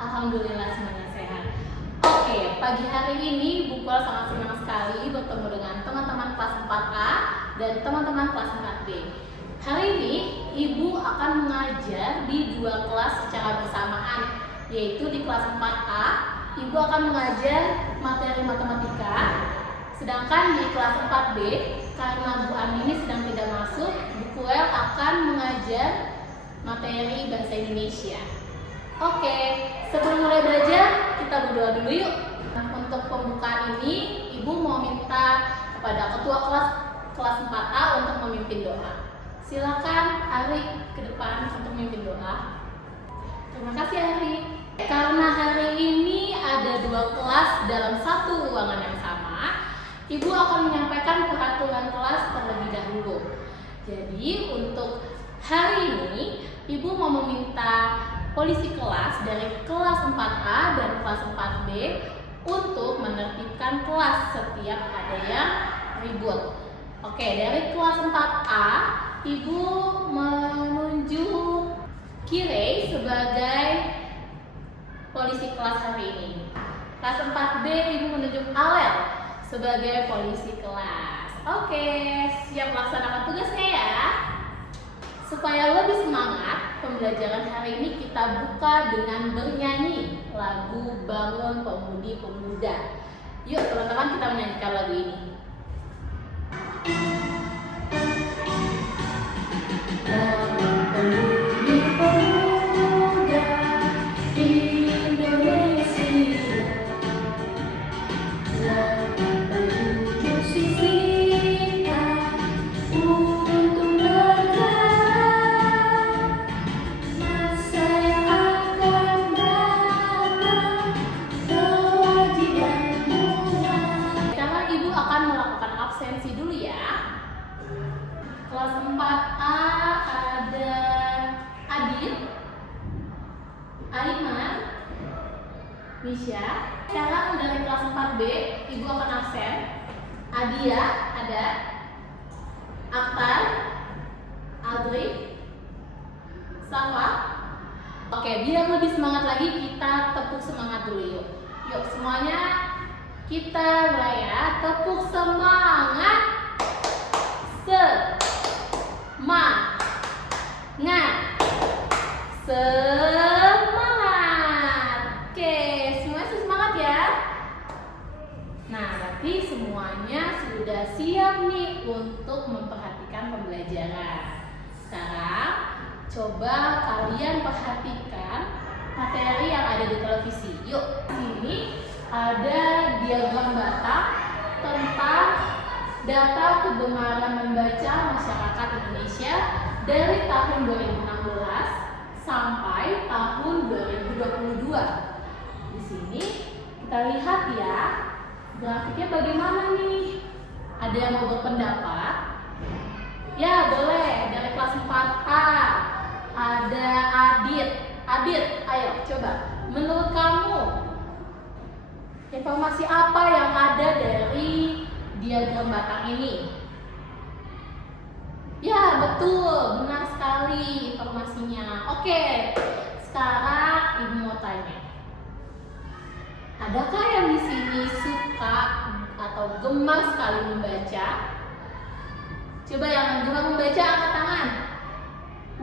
Alhamdulillah semuanya sehat. Oke, pagi hari ini Bu Kual sangat senang sekali bertemu dengan teman-teman kelas 4A dan teman-teman kelas 4B. Hari ini Ibu akan mengajar di dua kelas secara bersamaan, yaitu di kelas 4A Ibu akan mengajar materi matematika, sedangkan di kelas 4B karena Bu Andini sedang tidak masuk, Bu Kual akan mengajar materi bahasa Indonesia. Oke, sebelum mulai belajar, kita berdoa dulu yuk. Untuk pembukaan ini, Ibu mau minta kepada ketua kelas 4A untuk memimpin doa. Silakan Ari ke depan untuk memimpin doa. Terima kasih Ari. Karena hari ini ada dua kelas dalam satu ruangan yang sama, Ibu akan menyampaikan peraturan kelas terlebih dahulu. Jadi untuk hari ini, Ibu mau meminta polisi kelas dari kelas 4A dan kelas 4B untuk menertibkan kelas setiap ada yang ribut. Oke, dari kelas 4A, Ibu menunjuk Kirei sebagai polisi kelas hari ini. Kelas 4B, Ibu menunjuk Alel sebagai polisi kelas. Oke, siap melaksanakan tugasnya ya. Supaya lebih semangat, pembelajaran hari ini kita buka dengan bernyanyi lagu Bangun Pemudi Pemuda. Yuk teman-teman, kita menyanyikan lagu ini. Bangun Pemudi Pemuda Indonesia, lawan baju sisika untuk negara. Masa yang akan datang, kewajiban mulai. Sekarang Ibu akan melakukan absensi dulu ya. Kelas 4A ada Adit, Aiman, Misha. Sekarang dari kelas 4B, Ibu akan absen. Adia ada, Aktar, Adri, Safa. Oke, biar lebih semangat lagi, kita tepuk semangat dulu yuk. Yuk semuanya, kita mulai ya. Tepuk semangat. Semangat. Semangat. Oke, semuanya semangat ya. Nah, berarti semuanya sudah siap nih untuk memperhatikan pembelajaran. Sekarang coba kalian perhatikan materi yang ada di televisi. Yuk, sini ada diagram batang tentang data kegemaran membaca masyarakat Indonesia dari tahun 2016 sampai tahun 2022. Di sini kita lihat ya, grafiknya bagaimana nih? Ada yang mau berpendapat? Ya, boleh. Dari kelas 4A ada Adit. Adit, ayo coba. Menurut kamu, informasi apa yang ada dari diagram batang ini? Ya, betul. Benar sekali informasinya. Oke, sekarang Ibu mau tanya. Adakah yang di sini suka atau gemar sekali membaca? Coba yang gemar membaca angkat tangan.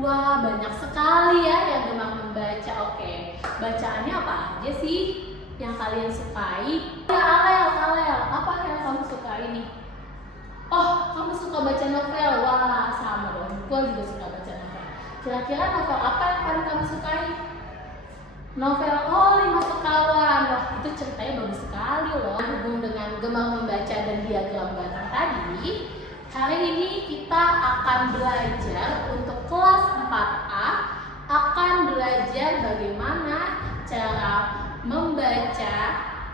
Wah, banyak sekali ya yang gemar membaca. Oke, bacaannya apa aja sih yang kalian sukai? Ya, Alel, apa yang kamu sukai nih? Oh, kamu suka baca novel. Wah, sama dong. Gue juga suka baca novel. Kira-kira novel apa yang paling kamu sukai? Novel Lima Sekawan. Wah, itu ceritanya bagus sekali loh. Hubung dengan gemar membaca dan diagram batang tadi, hari ini kita akan belajar untuk kelas 4A akan belajar bagaimana cara membaca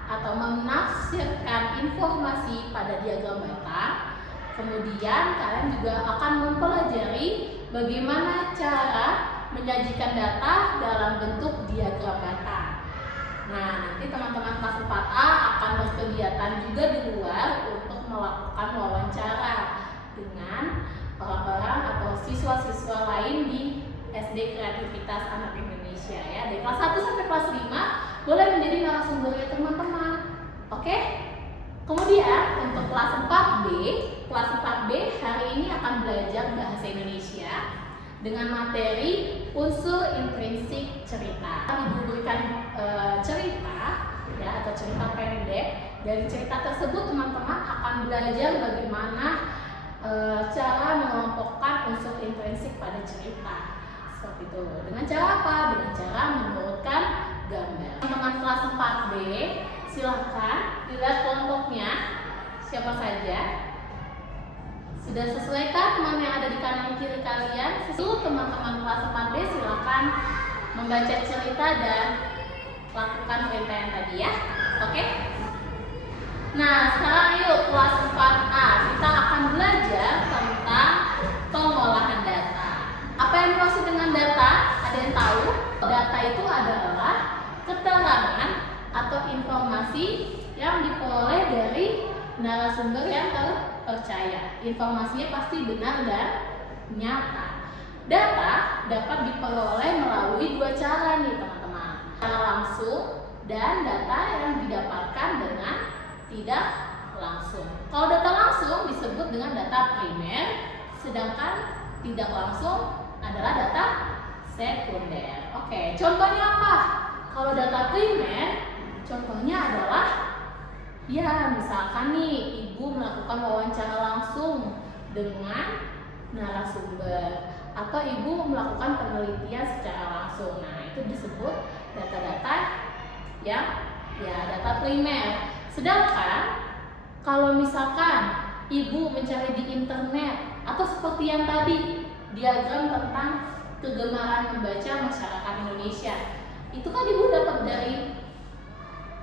atau menafsirkan informasi pada diagram batang. Kemudian kalian juga akan mempelajari bagaimana cara menyajikan data dalam bentuk diagram batang. Nah, nanti teman-teman kelas 4A akan berkegiatan juga di luar untuk melakukan wawancara dengan orang-orang atau siswa-siswa lain di SD Kreativitas Anak Indonesia ya. Dari kelas 1 sampai kelas 5 boleh menjadi narasumbernya teman-teman. Oke? Kemudian untuk kelas 4B hari ini akan belajar bahasa Indonesia dengan materi unsur intrinsik cerita. Kami berikan cerita ya, atau cerita pendek. Dari cerita tersebut teman-teman akan belajar bagaimana cara mengelompokkan unsur intrinsik pada cerita. Seperti itu. Dengan cara apa? Dengan cara menurutkan gambar. Teman-teman kelas 4B, silahkan dilihat kelompoknya siapa saja. Sudah sesuaikah teman yang ada di kanan kiri kalian? Seluruh teman-teman kelas 4B silahkan membaca cerita dan lakukan perintah yang tadi ya. Oke? Nah, sekarang yuk kelas 4A. Kita akan belajar tentang pengolahan data. Apa yang dimaksud dengan data? Ada yang tahu? Data itu adalah keterangan atau informasi yang diperoleh dari narasumber yang terpercaya. Informasinya pasti benar dan nyata. Data dapat diperoleh melalui dua cara nih teman-teman. Cara langsung dan data yang didapatkan dengan tidak langsung. Kalau data langsung disebut dengan data primer, sedangkan tidak langsung adalah data sekunder. Oke, contohnya apa? Kalau data primer, contohnya adalah ya misalkan nih ibu melakukan wawancara langsung dengan narasumber atau ibu melakukan penelitian secara langsung. Nah, itu disebut data-data yang ya data primer. Sedangkan kalau misalkan ibu mencari di internet atau seperti yang tadi diagram tentang kegemaran membaca masyarakat Indonesia, itu kan ibu dapat dari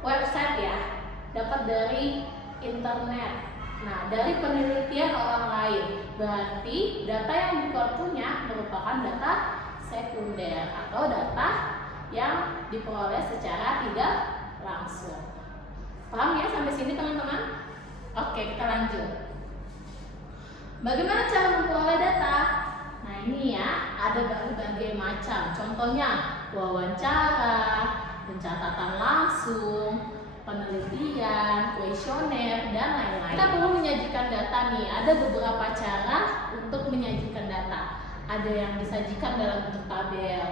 website ya, dapat dari internet. Nah, dari penelitian orang lain, berarti data yang punya merupakan data sekunder atau data yang diperoleh secara tidak langsung. Paham ya sampai sini teman-teman? Oke, kita lanjut. Bagaimana cara memperoleh data? Nah, ini ya, ada berbagai macam. Contohnya wawancara, pencatatan langsung, penelitian, kuesioner, dan lain-lain. Kita perlu menyajikan data nih. Ada beberapa cara untuk menyajikan data. Ada yang disajikan dalam bentuk tabel,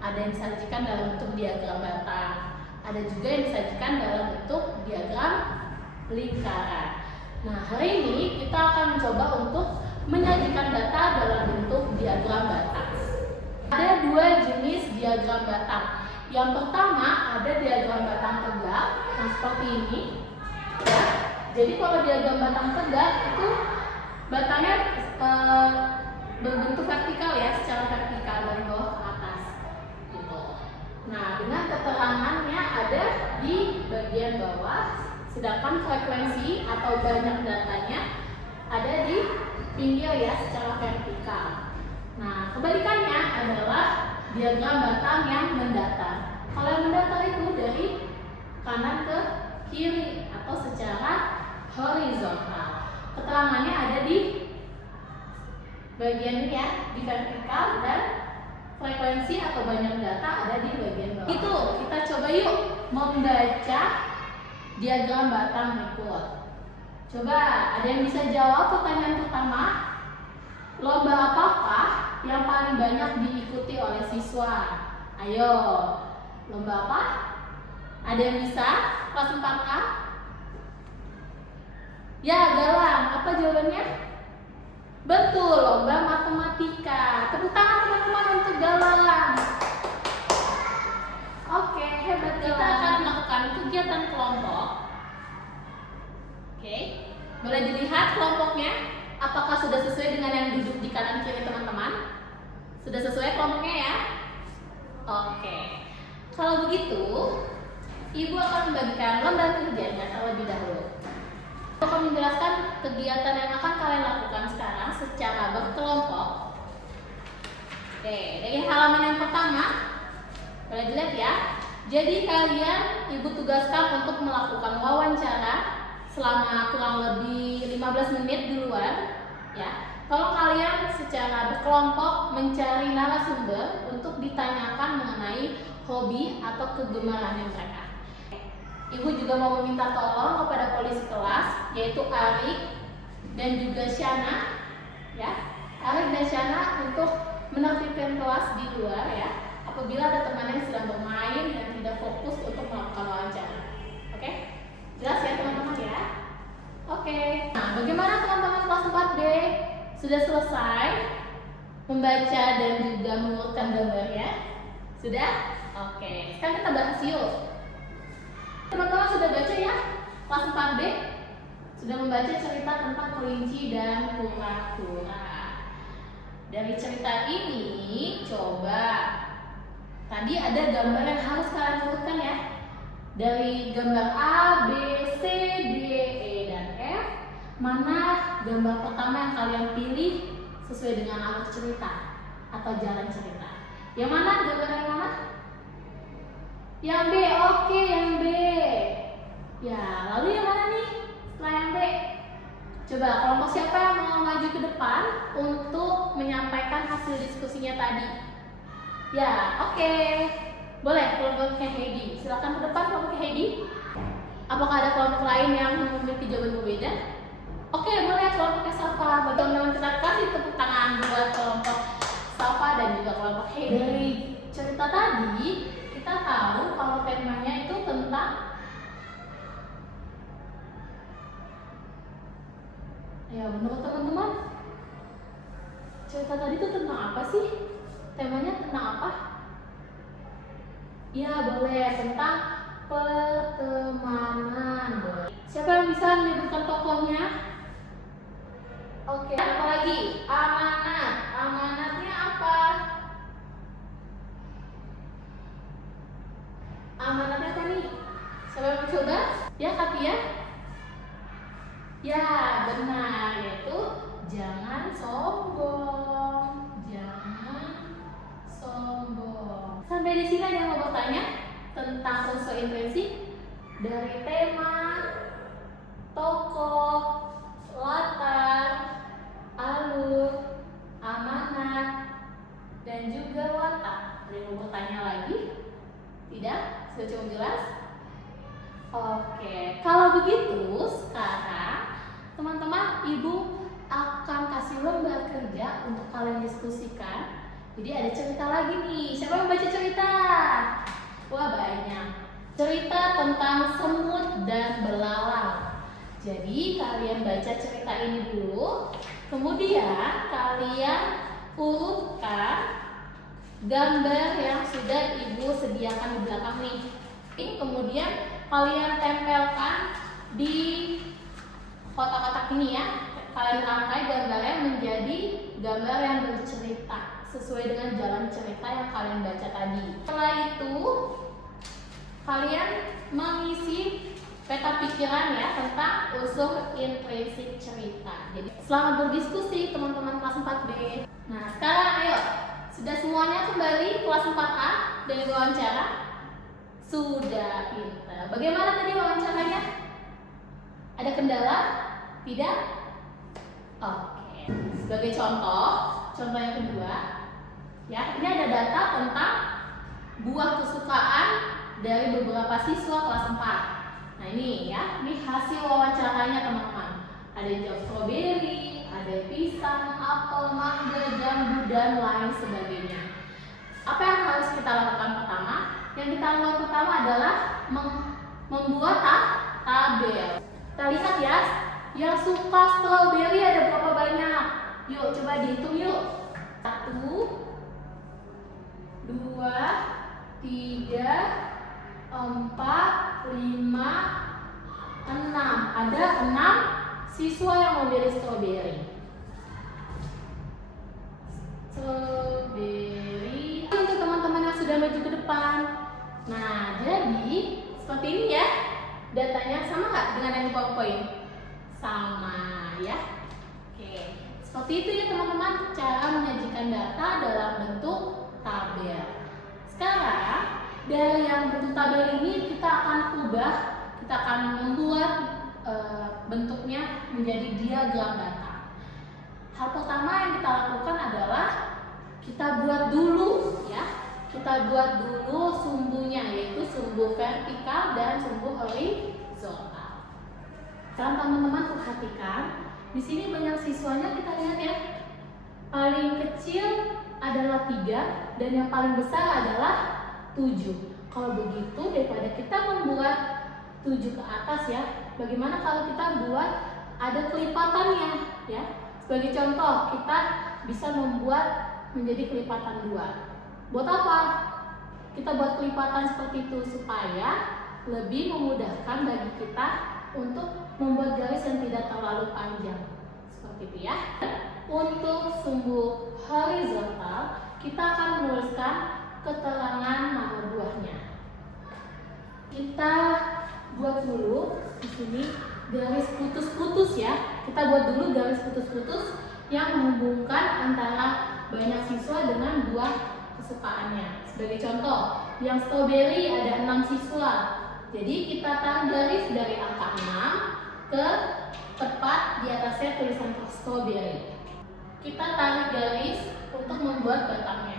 ada yang disajikan dalam bentuk diagram batang, ada juga yang disajikan dalam bentuk diagram lingkaran. Nah, hari ini kita akan mencoba untuk menyajikan data dalam bentuk diagram batang. Ada dua jenis diagram batang. Yang pertama ada diagram batang tegak, nah seperti ini. Ya. Jadi kalau diagram batang tegak itu batangnya berbentuk vertikal ya, secara vertikal dari bawah ke atas. Gitu. Nah, dengan keterangannya ada di bagian bawah, sedangkan frekuensi atau banyak datanya ada di pinggir ya, secara vertikal. Nah, kebalikannya adalah diagram batang yang mendatar. Kalau yang mendatar itu dari kanan ke kiri atau secara horizontal. Keterangannya ada di bagian ini ya, di vertikal, dan frekuensi atau banyak data ada di bagian bawah. Itu kita coba yuk membaca diagram batang berikut. Coba ada yang bisa jawab pertanyaan pertama? Lomba apakah yang paling banyak diikuti oleh siswa? Ayo, lomba apa? Ada yang bisa? Kelas 4A? Ya, Galang. Apa jawabannya? Betul, lomba matematika. Tepuk tangan teman-teman untuk Galang. Oke, hebat Galang. Kita akan melakukan kegiatan kelompok. Oke, boleh dilihat kelompoknya? Apakah sudah sesuai dengan yang duduk di kanan kiri teman-teman? Sudah sesuai kelompoknya ya? Oke. Kalau begitu, Ibu akan membagikan lembar kerjanya terlebih dahulu. Aku akan menjelaskan kegiatan yang akan kalian lakukan sekarang secara berkelompok. Oke, dari halaman yang pertama, boleh dilihat ya. Jadi kalian Ibu tugaskan untuk melakukan wawancara selama kurang lebih 15 menit di luar ya. Kalau kalian secara berkelompok mencari narasumber untuk ditanyakan mengenai hobi hobi atau kegemarannya mereka. Ibu juga mau meminta tolong kepada polisi kelas, yaitu Arik dan juga Shana, ya. Arik dan Shana untuk menertibkan kelas di luar, ya. Apabila ada teman yang sedang bermain dan tidak fokus untuk melakukan wawancara. Oke? Jelas ya teman-teman ya? Oke. Nah, bagaimana teman-teman kelas 4B? Sudah selesai membaca dan juga mengurutkan gambarnya? Sudah? Oke. Sekarang kita bahas yuk. Teman-teman sudah baca ya? Kelas 4B? Sudah membaca cerita tentang kelinci dan kura-kura. Dari cerita ini, coba tadi ada gambar yang harus kalian urutkan ya. Dari gambar A, B, C, D, E, dan F, mana gambar pertama yang kalian pilih sesuai dengan alur cerita atau jalan cerita? Yang mana? Gambar yang mana? Yang B, oke, yang B. Ya, lalu yang mana nih? Setelah yang B, coba kelompok siapa yang mau maju ke depan untuk menyampaikan hasil diskusinya tadi? Ya, oke. Boleh kelompok Heidi. Silakan ke depan kelompok Heidi. Apakah ada kelompok lain yang memiliki jawaban berbeda? Oke, boleh kelompok Safa. Bagi teman-teman kita kasih tepuk tangan buat kelompok Safa dan juga kelompok Heidi. Dari cerita tadi kita tahu kalau temanya itu tentang menurut teman-teman cerita tadi itu tentang apa sih? Temanya tentang apa? Ya, boleh tentang pertemanan. Boleh. Siapa yang bisa menyebutkan tokohnya? Oke, apa lagi? Amanat. Amanatnya apa? Amanatnya apa nih? Siapa yang mau coba? Ya, Katia? Ya, benar. Yaitu jangan sombong. Jangan sombong. Sampai di sini ada yang mau bertanya tentang unsur intrinsik dari tema, tokoh, latar, alur, amanat, dan juga watak. Ada yang mau bertanya lagi? Tidak? Sudah cukup jelas? Oke, kalau begitu sekarang teman-teman, ibu akan kasih lembar kerja untuk kalian diskusikan. Jadi ada cerita lagi nih. Siapa yang baca cerita? Wah, banyak. Cerita tentang semut dan belalang. Jadi kalian baca cerita ini dulu. Kemudian kalian urutkan gambar yang sudah ibu sediakan di belakang nih. Kemudian kalian tempelkan di kotak-kotak ini ya. Kalian rangkai gambarnya menjadi gambar yang bercerita sesuai dengan jalan cerita yang kalian baca tadi. Setelah itu kalian mengisi peta pikiran ya tentang unsur intrinsik cerita. Jadi selamat berdiskusi teman-teman kelas 4B. Nah, sekarang ayo, sudah semuanya kembali kelas 4A dari wawancara? Sudah, pintar. Bagaimana tadi wawancaranya? Ada kendala? Tidak? Oke. Sebagai contoh yang kedua, ya, ini ada data tentang buah kesukaan dari beberapa siswa kelas 4. Nah, ini ya, ini hasil wawancaranya teman-teman. Ada yang jawab stroberi, ada pisang, apel, mangga, jambu, dan lain sebagainya. Apa yang harus kita lakukan pertama? Yang kita lakukan pertama adalah membuat tabel. Kita lihat ya, yang suka stroberi ada berapa banyak? Yuk, coba dihitung yuk. 1, 2, 3, 4, 5, 6. Ada 6 siswa yang memilih stroberi. Stroberi untuk teman-teman yang sudah maju ke depan. Nah, jadi seperti ini ya. Datanya sama nggak dengan yang di PowerPoint? Sama ya. Oke, seperti itu ya teman-teman cara menyajikan data dalam bentuk tabel. Sekarang dari yang bentuk tabel ini kita akan ubah, kita akan membuat bentuknya menjadi diagram data. Hal pertama yang kita lakukan adalah kita buat dulu ya, kita buat dulu sumbunya, yaitu sumbu vertikal dan sumbu horizontal. Sekarang teman-teman perhatikan, di sini banyak siswanya, kita lihat ya. Paling kecil adalah 3 dan yang paling besar adalah 7. Kalau begitu, daripada kita membuat 7 ke atas ya, bagaimana kalau kita buat ada kelipatannya ya. Sebagai contoh, kita bisa membuat menjadi kelipatan 2. Buat apa? Kita buat kelipatan seperti itu supaya lebih memudahkan bagi kita untuk membuat garis yang tidak terlalu panjang. Seperti itu ya. Untuk sumbu horizontal, kita akan menuliskan keterangan nama buahnya. Kita buat dulu di sini garis putus-putus ya. Kita buat dulu garis putus-putus yang menghubungkan antara banyak siswa dengan buah kesukaannya. Sebagai contoh, yang strawberry ada 6 siswa. Jadi kita tarik garis dari angka 6 ke tepat di atasnya tulisan strawberry. Kita tarik garis untuk membuat batangnya.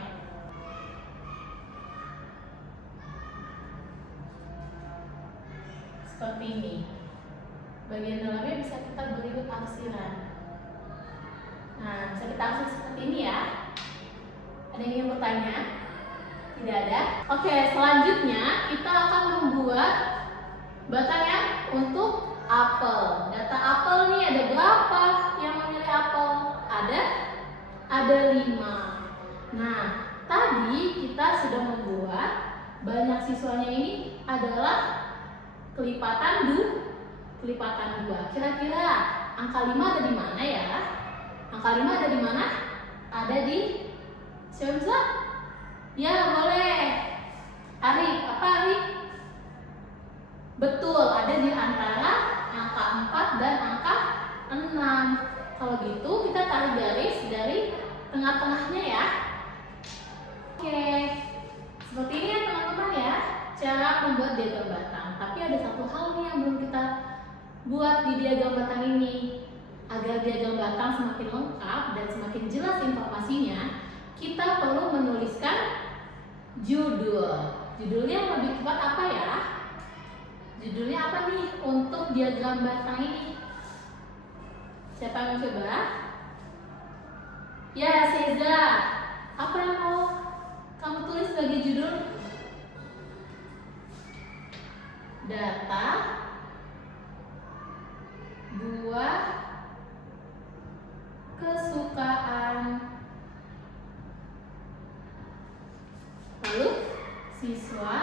Seperti ini. Bagian dalamnya bisa kita beri arsiran. Nah, bisa kita arsir seperti ini ya. Ada yang ingin bertanya? Tidak ada? Oke, selanjutnya kita akan membuat batangnya untuk apel. Data apel nih ada berapa yang memilih apel? Ada 5. Nah, tadi kita sudah membuat banyak siswanya ini adalah kelipatan 2. Kira-kira angka 5 ada di mana ya? Angka 5 ada di mana? Ada di Syamsa? Ya, boleh. Ari, apa Ari? Betul, ada di antara angka 4 dan angka 6. Kalau gitu kita tarik garis dari tengah-tengahnya ya. Oke, seperti ini ya teman-teman ya, cara membuat diagram batang. Tapi ada satu hal nih yang belum kita buat di diagram batang ini. Agar diagram batang semakin lengkap dan semakin jelas informasinya, kita perlu menuliskan judul. Judulnya yang lebih tepat apa ya? Judulnya apa nih untuk diagram batang ini? Siapa yang mau coba? Ya, Seza. Apa yang mau kamu tulis sebagai judul? Data buah kesukaan. Lalu siswa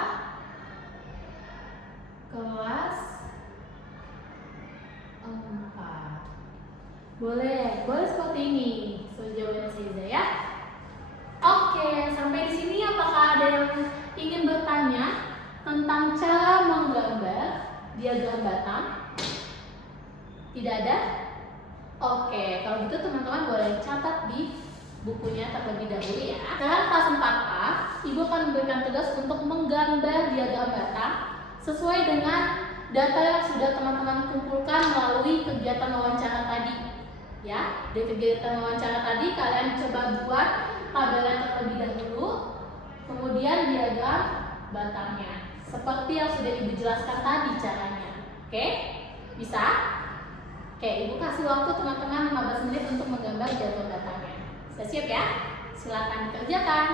kelas 4. Boleh seperti ini. So, jawabannya Seza ya. Oke, sampai di sini apakah ada yang ingin bertanya tentang cara menggambar diagram batang? Tidak ada? Oke, kalau gitu teman-teman boleh catat di bukunya terlebih dahulu ya. Sekarang kelas 4A, Ibu akan memberikan tugas untuk menggambar diagram batang sesuai dengan data yang sudah teman-teman kumpulkan melalui kegiatan wawancara tadi. Ya, dari kegiatan wawancara tadi kalian coba buat tabel terlebih dahulu, kemudian diagram batangnya seperti yang sudah Ibu jelaskan tadi caranya. Oke? Bisa? Oke, Ibu kasih waktu teman-teman 15 menit untuk menggambar diagram batangnya. Sudah siap ya? Silakan dikerjakan.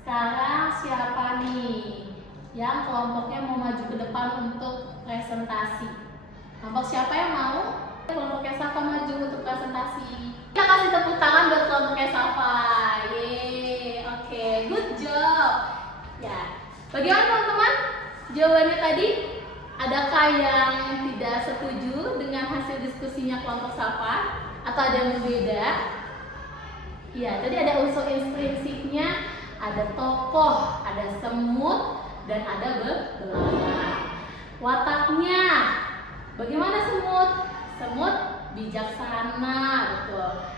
Sekarang siapa nih yang kelompoknya mau maju ke depan untuk presentasi? Kelompok siapa yang mau? Kelompoknya Safa maju untuk presentasi. Kita kasih tepuk tangan buat kelompoknya Safa. Yeay, oke, good job. Ya, bagaimana teman-teman? Jawabannya tadi, adakah yang tidak setuju dengan hasil diskusinya kelompok Safa? Atau ada yang berbeda? Ya, tadi ada unsur intrinsiknya, ada tokoh, ada semut, dan ada belalai. Wataknya, bagaimana semut? Semut bijaksana, betul.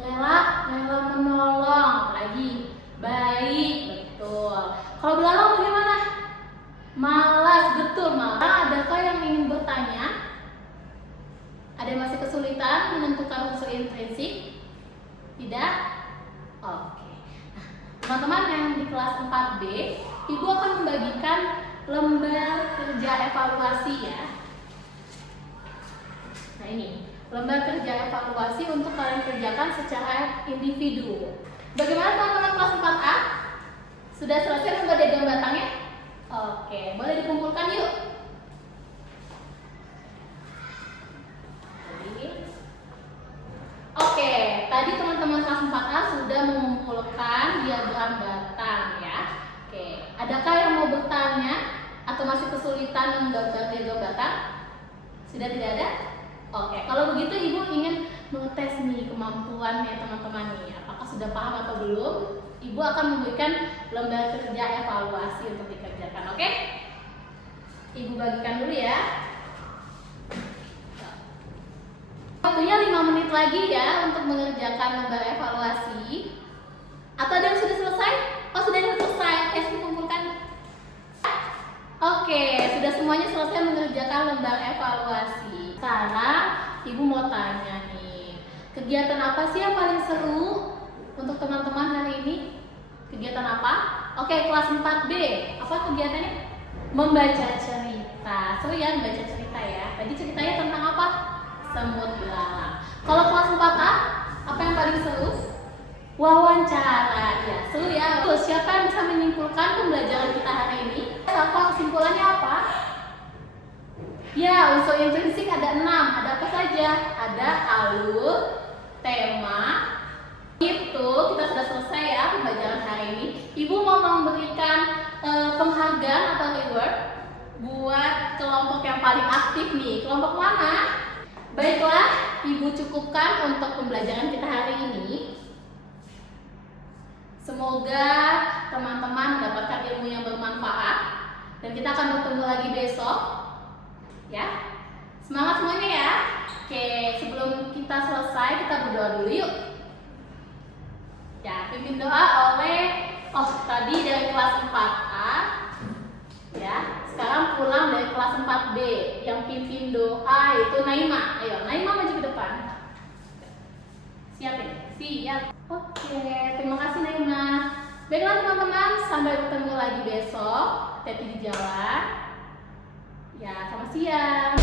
Rela menolong, lagi baik, betul. Kalau belalang bagaimana? Malas, betul, malas. Adakah yang ingin bertanya? Ada yang masih kesulitan menentukan unsur intrinsik? Tidak? Oke. Nah, teman-teman yang di kelas 4B, Ibu akan membagikan lembar kerja evaluasi ya. Nah ini, lembar kerja evaluasi untuk kalian kerjakan secara individu. Bagaimana teman-teman kelas 4A? Sudah selesai membuat diagram batangnya? Oke, boleh dikumpulkan yuk. Oke, tadi teman-teman kelas 4A sudah mengumpulkan diagram batang ya. Oke, adakah yang mau bertanya atau masih kesulitan menggambar diagram batang? Sudah tidak ada? Oke, kalau begitu Ibu ingin mengetes nih kemampuannya teman-teman nih. Apakah sudah paham atau belum? Ibu akan memberikan lembar kerja evaluasi untuk dikerjakan, oke? Ibu bagikan dulu ya. Waktunya 5 menit lagi ya untuk mengerjakan lembar evaluasi. Atau ada yang sudah selesai? Oh, sudah selesai. Oke, kumpulkan. Oke, sudah semuanya selesai mengerjakan lembar evaluasi. Sekarang Ibu mau tanya nih, kegiatan apa sih yang paling seru untuk teman-teman hari ini? Kegiatan apa? Oke, kelas 4B. Apa kegiatannya? Membaca cerita. Seru ya membaca cerita ya. Tadi ceritanya tentang apa? Semut belalang. Kalau kelas 4A, apa yang paling seru? Wawancara. Ya, seru ya. Terus siapa yang bisa menyimpulkan pembelajaran kita hari ini? Apa kesimpulannya apa? Ya, unsur intrinsik ada 6. Ada apa saja? Ada alur, tema. Itu kita sudah selesai ya pembelajaran hari ini. Ibu mau memberikan penghargaan atau reward buat kelompok yang paling aktif nih. Kelompok mana? Baiklah, Ibu cukupkan untuk pembelajaran kita hari ini. Semoga teman-teman mendapatkan ilmu yang bermanfaat dan kita akan bertemu lagi besok. Ya. Semangat semuanya ya. Oke, sebelum kita selesai kita berdoa dulu yuk. Ya, pimpin doa oleh tadi dari kelas 4A. Ya, sekarang pulang dari kelas 4B. Yang pimpin doa itu Naima. Ayo, Naima maju ke depan. Siap ya? Siap. Oke, terima kasih Naima. Baiklah teman-teman, sampai bertemu lagi besok. Hati-hati di jalan. Ya, selamat siang.